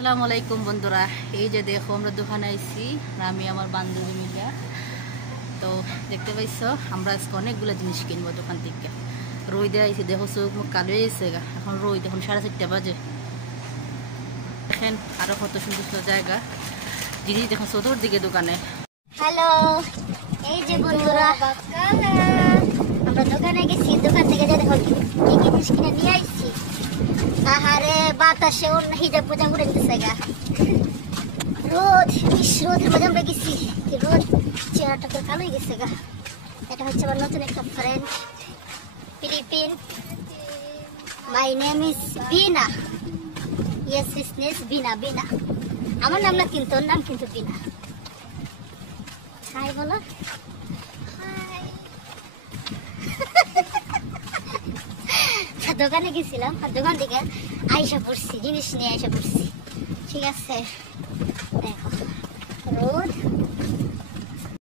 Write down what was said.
আসসালামু আলাইকুম বন্ধুরা, এই যে দেখো আমরা দোকানে আইছি আমি আমার বান্ধবী মিলা। তো দেখতে পাইছো আমরা আজকে অনেকগুলো জিনিস কিনবো দোকান থেকে। রোদে আইছি, দেখো চোখ মুখ কালো হয়েছে গা। এখন রোদ, এখন 4:30 বাজে। দেখেন আরো কত সুন্দর সুন্দর জায়গা, জিনিস দেখো চতুর্দিকে দোকানে। হ্যালো, এই যে বন্ধুরা আমরা দোকানে গেছি। দোকান থেকে যে দেখো কি কি জিনিস কিনে নিয়ে আইছি। আহারে বাতাসে অন্য হিজাব পূজা করে দিতেছে গা। রোদ, রোদের মাঝে আমরা গেছি কি রোদ, চেহারাটা তো কালো হয়ে গেছে গা। এটা হচ্ছে আমার নতুন একটা friend, Philippine. My name is Bina. Yes, his name is Bina. Bina আমার নাম না, কিন্তু ওর নাম কিন্তু বিনা। হাই বলো। দোকানে গেছিলাম আর দোকান থেকে আইসা পড়ছি, জিনিস নিয়ে আইসা পড়ছি। ঠিক আছে, দেখো